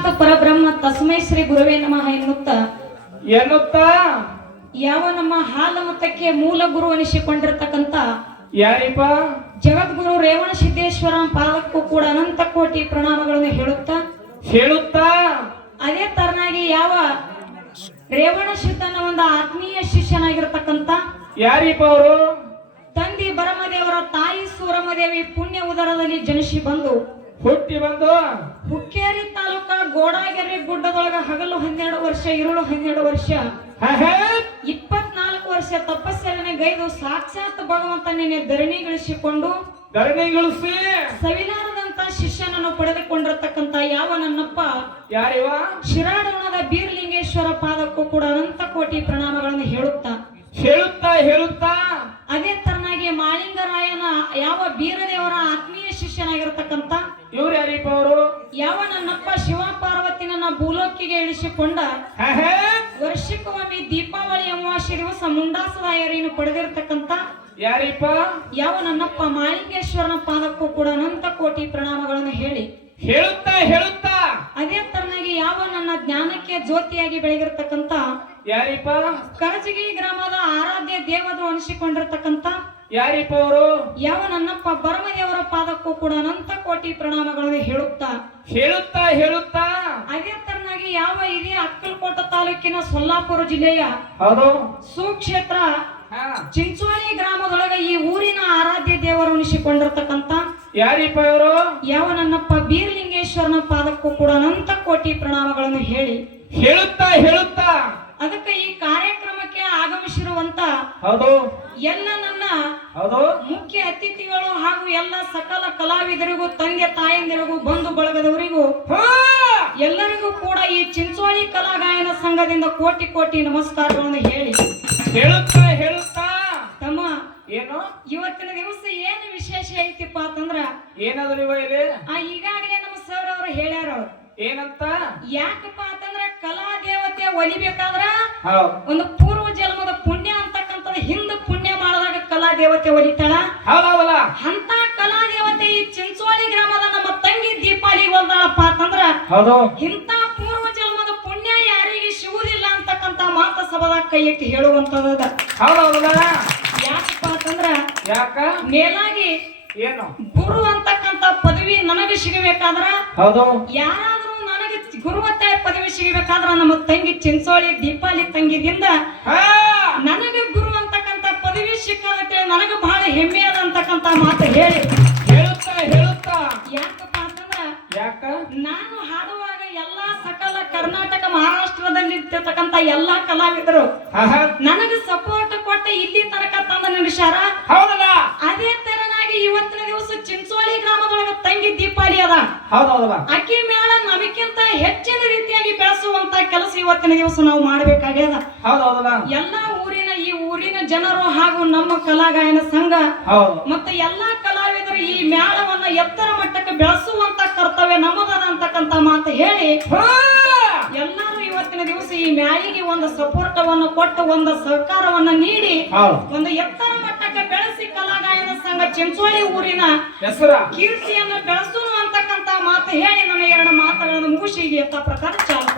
ಸಾಕ್ಷಾತ್ ಪರಬ್ರಹ್ಮ ತಸ್ಮೈ ಶ್ರೀ ಗುರುವೇ ನಮಃ ಎನ್ನುತ್ತಾ ಎನ್ನುತ್ತಾ? ಯಾವ ನಮ್ಮ ಹಾಲಮತಕ್ಕೆ ಮೂಲ ಗುರು ಅನಿಸಿಕೊಂಡಿರತಕ್ಕಂತ ಯಾರಿಪ್ಪ? ಜಗದ್ಗುರು ರೇವಣ ಸಿದ್ದೇಶ್ವರ ಪಾದಕ್ಕೂ ಕೂಡ ಅನಂತ ಕೋಟಿ ಪ್ರಣಾಮಗಳನ್ನು ಹೇಳುತ್ತಾ. ಹೇಳುತ್ತಾ? ಅದೇ ತರನಾಗಿ ಯಾವ ರೇವಣ ಸಿದ್ಧನ ಒಂದು ಆತ್ಮೀಯ ಶಿಷ್ಯನಾಗಿರ್ತಕ್ಕಂತ ಯಾರಿಪ್ಪ ಅವರು? ತಂದಿ ಬರಮದೇವರ ತಾಯಿ ಸೂರಮದೇವಿ ಪುಣ್ಯ ಉದರದಲ್ಲಿ ಜನಿಸಿ ಬಂದು ಹುಟ್ಟಿ ಬಂದು ಹುಕ್ಕೇರಿ ತಾಲೂಕ ಗೋಡಾಗೆರೆ ಗುಡ್ಡದೊಳಗ ಹಗಲು ಹನ್ನೆರಡು ವರ್ಷ ಇರುಳು ಹನ್ನೆರಡು ವರ್ಷ. ಇಪ್ಪತ್ನಾಲ್ಕು ವರ್ಷ ತಪಸ್ಸರನೆ ಗೈದು ಸಾಕ್ಷಾತ್ ಭಗವಂತನೇ ಧರಣಿಗಳಿಸಿಕೊಂಡು ಧರಣಿಗಳಿಸಿ ಸವಿಲಾರದಂತ ಶಿಷ್ಯನನ್ನು ಪಡೆದುಕೊಂಡಿರತಕ್ಕಂತ ಯಾವ ನನ್ನಪ್ಪ ಯಾರಿವ? ಶಿರಾಡೋಣದ ಬೀರ್ಲಿಂಗೇಶ್ವರ ಪಾದಕ್ಕೂ ಕೂಡ ಅನಂತ ಕೋಟಿ ಪ್ರಣಾಮಗಳನ್ನು ಹೇಳುತ್ತಾ. ಹೇಳುತ್ತಾ ಹೇಳುತ್ತಾ. ಅದೇ ತರನಾಗಿ ಮಾಳಿಂಗರಾಯನ ಯಾವ ಬೀರದೇವರ ಆತ್ಮೀಯ ಶಿಷ್ಯನಾಗಿರ್ತಕ್ಕಂಥ ಯಾರಿಪ್ಪ ಅವರು ಯಾವ ನನ್ನಪ್ಪ ಶಿವ ಪಾರ್ವತಿ ನನ್ನ ಭೂಲೋಕಿಗೆ ಇಳಿಸಿಕೊಂಡ ವರ್ಷಕ್ಕೊಮ್ಮೆ ದೀಪಾವಳಿ ಅಮಾವಾಸ್ಯ ದಿವಸ ಪಡೆದಿರತಕ್ಕಂತ ಯಾರಿಪ್ಪ? ಯಾವ ನನ್ನಪ್ಪ ಮಾಲಿಂಗೇಶ್ವರನ ಪಾದಕ್ಕೂ ಕೂಡ ಅನಂತ ಕೋಟಿ ಪ್ರಣಾಮಗಳನ್ನು ಹೇಳಿ ಹೇಳುತ್ತಾ ಹೇಳುತ್ತಾ. ಅದೇ ತರನಾಗಿ ಯಾವ ನನ್ನ ಜ್ಞಾನಕ್ಕೆ ಜ್ಯೋತಿಯಾಗಿ ಬೆಳಗಿರತಕ್ಕಂತ ಯಾರಿಪ್ಪ? ಕರಜಗಿ ಗ್ರಾಮದ ಆರಾಧ್ಯ ದೇವರು ಅನಿಸಿಕೊಂಡಿರ್ತಕ್ಕಂತ ಯಾರಿಪ್ಪ ಅವರು? ಯಾವ ನನ್ನಪ್ಪ ಬರಮದೇವರ ಪಾದಕ್ಕೂ ಕೂಡ ಅನಂತ ಕೋಟಿ ಪ್ರಣಾಮಗಳನ್ನು ಹೇಳುತ್ತಾ? ಹೇಳುತ್ತಾ ಹೇಳುತ್ತಾ? ಅದೇ ತರನಾಗಿ ಯಾವ ಇದೇ ಅಕ್ಕಲಕೋಟ ತಾಲೂಕಿನ ಸೊಲ್ಲಾಪುರ ಜಿಲ್ಲೆಯ ಹೌದು. ಸುಕ್ಷೇತ್ರ ಚಿಂಚೋಳಿ ಗ್ರಾಮದೊಳಗ ಈ ಊರಿನ ಆರಾಧ್ಯ ದೇವರು ಅನಿಸಿಕೊಂಡಿರ್ತಕ್ಕಂತ ಯಾರಿಪ್ಪ ಇವರು? ಯಾವ ನನ್ನಪ್ಪ ಬೀರ್ಲಿಂಗೇಶ್ವರನ ಪಾದಕ್ಕೂ ಕೂಡ ಅನಂತ ಕೋಟಿ ಪ್ರಣಾಮಗಳನ್ನು ಹೇಳಿ. ಹೇಳುತ್ತಾ ಹೇಳುತ್ತಾ? ಅದಕ್ಕೆ ಈ ಕಾರ್ಯಕ್ರಮಕ್ಕೆ ಆಗಮಿಸಿರುವಂತ ಹೌದು. ಎಲ್ಲ ನನ್ನ ಹೌದು. ಮುಖ್ಯ ಅತಿಥಿಗಳು ಹಾಗೂ ಎಲ್ಲ ಸಕಲ ಕಲಾವಿದರಿಗೂ ತಂದೆ ತಾಯಂದಿರಿಗೂ ಬಂಧು ಬಳಗದವರಿಗೂ! ಎಲ್ಲರಿಗೂ ಕೂಡ ಈ ಚಿಂಚೋಳಿ ಕಲಾ ಗಾಯನ ಸಂಘದಿಂದ ಕೋಟಿ ಕೋಟಿ ನಮಸ್ಕಾರಗಳನ್ನು ಹೇಳಿ. ಹೇಳುತ್ತಾ ಹೇಳುತ್ತಾ? ತಮ್ಮ ಏನು? ಇವತ್ತಿನ ದಿವಸ ಏನು ವಿಶೇಷ ಐತಿಪ್ಪ ಅಂತಂದ್ರ ಏನಾದ್ರು ಈಗಾಗಲೇ ನಮ್ಮ ಸರ್ ಅವರು ಹೇಳ್ಯಾರ ಅವ್ರು ಏನಂತ? ಯಾಕಪ್ಪ ಅಂತಂದ್ರ ಕಲಾ ದೇವತೆ ಒಲಿಬೇಕಾದ್ರ ಒಂದು ಪೂರ್ವ ಜನ್ಮದ ಪುಣ್ಯ ಅಂತಕ್ಕಂಥದ್ದು ಹಿಂದ ಪುಣ್ಯ ಮಾಡಿದಾಗ ಕಲಾ ದೇವತೆ ಒಲಿತಾಳ. ಹೌದವಲ್ಲ ಅಂತ ಕಲಾ ದೇವತೆ ಈ ಚಿಂಚೋಳಿ ಗ್ರಾಮದ ನಮ್ಮ ತಂಗಿ ದೀಪಾಲಿ ಹೊಲ್ದಾಳಪ್ಪ ಅಂತಂದ್ರ ಹೌದು. ಇಂಥ ಪೂರ್ವ ಜನ್ಮದ ಪುಣ್ಯ ಯಾರಿಗೆ ಸಿಗುವುದಿಲ್ಲ ಅಂತಕ್ಕಂಥ ಮಾತ ಸಭದ ಕೈ ಎತ್ತಿ ಹೇಳುವಂತದ ಹೌದವಲ್ಲ ಯಾಕಪ್ಪ ಅಂತಂದ್ರ ಯಾಕ? ಮೇಲಾಗಿ ಏನು? ಗುರು ಅಂತಕ್ಕಂಥ ಪದವಿ ನನಗೆ ಸಿಗಬೇಕಾದ್ರ ಹೌದು. ಯಾರಾದ್ರೂ ನನಗೆ ಗುರುವತ್ತ ಪದವಿ ಸಿಗಬೇಕಾದ್ರ ನಮ್ಮ ತಂಗಿ ಚಿಂಚೋಳಿ ದೀಪಾಲಿ ತಂಗಿದಿಂದ! ನನಗೆ ಗುರು ಅಂತಕ್ಕಂಥ ಪದವಿ ಸಿಕ್ಕದಂತೆ ನನಗೆ ಬಹಳ ಹೆಮ್ಮೆ ಅದ ಅಂತಕ್ಕಂಥ ಮಾತು ಹೇಳಿ. ಹೇಳುತ್ತಾ ಹೇಳುತ್ತಾ? ಯಾಕಪ್ಪ ಅಂತಂದ್ರ ಯಾಕ? ನಾನು ಹಾಡುವಾಗ ಎಲ್ಲಾ ಸಕಲ ಕರ್ನಾಟಕ ಮಹಾರಾಷ್ಟ್ರದಲ್ಲಿ ಇರ್ತಕ್ಕಂಥ ಎಲ್ಲಾ ಕಲಾವಿದರು. ನನಗ ನನಗೆ ಸಪೋರ್ಟ್ ಕೊಟ್ಟ ಇಲ್ಲಿ ತನಕ ತಂದ ನಿಮಿಷಾರ ತಂಗಿ ದೀಪಾಲಿ ಅದ. ಅಕ್ಕಿ ಮೇಳ ನಮಗಿಂತ ಹೆಚ್ಚಿನ ರೀತಿಯಾಗಿ ಬೆಳೆಸುವಂತ ಕೆಲಸ ಇವತ್ತಿನ ದಿವಸ ನಾವು ಮಾಡಬೇಕಾಗ್ಯದ. ಹೌದೌದಲ್ಲ ಎಲ್ಲಾ ಊರಿನ ಈ ಊರಿನ ಜನರು ಹಾಗೂ ನಮ್ಮ ಕಲಾಗಾಯನ ಸಂಘ ಮತ್ತೆ ಎಲ್ಲಾ ಕಲಾವಿದರು ಈ ಮೇಳವನ್ನ ಎತ್ತರ ಮಟ್ಟಕ್ಕೆ ಬೆಳೆಸುವಂತ ಕರ್ತವ್ಯ ನಮ್ಮದದ ಅಂತಕ್ಕಂತ ಮಾತು ಹೇಳಿ ಎಲ್ಲಾರು ಇವತ್ತಿನ ದಿವಸ ಈ ಮ್ಯಾಳಿಗೆ ಒಂದು ಸಪೋರ್ಟವನ್ನು ಕೊಟ್ಟು ಒಂದು ಸಹಕಾರವನ್ನ ನೀಡಿ ಒಂದು ಎತ್ತರ ಮಟ್ಟಕ್ಕೆ ಬೆಳೆಸಿ ಸಂಘ ಚಿಂಚೋಳಿ ಊರಿನ ಹೆಸರ? ಕೀರ್ತಿಯನ್ನು ಬೆಳೆಸೋಣ ಅಂತಕ್ಕಂತ ಮಾತು ಹೇಳಿ ನನ್ನ ಎರಡು ಮಾತುಗಳನ್ನು ಮುಗಿಸಿ ಅಂತ ಪ್ರಕಾರ ಚಾಲಕ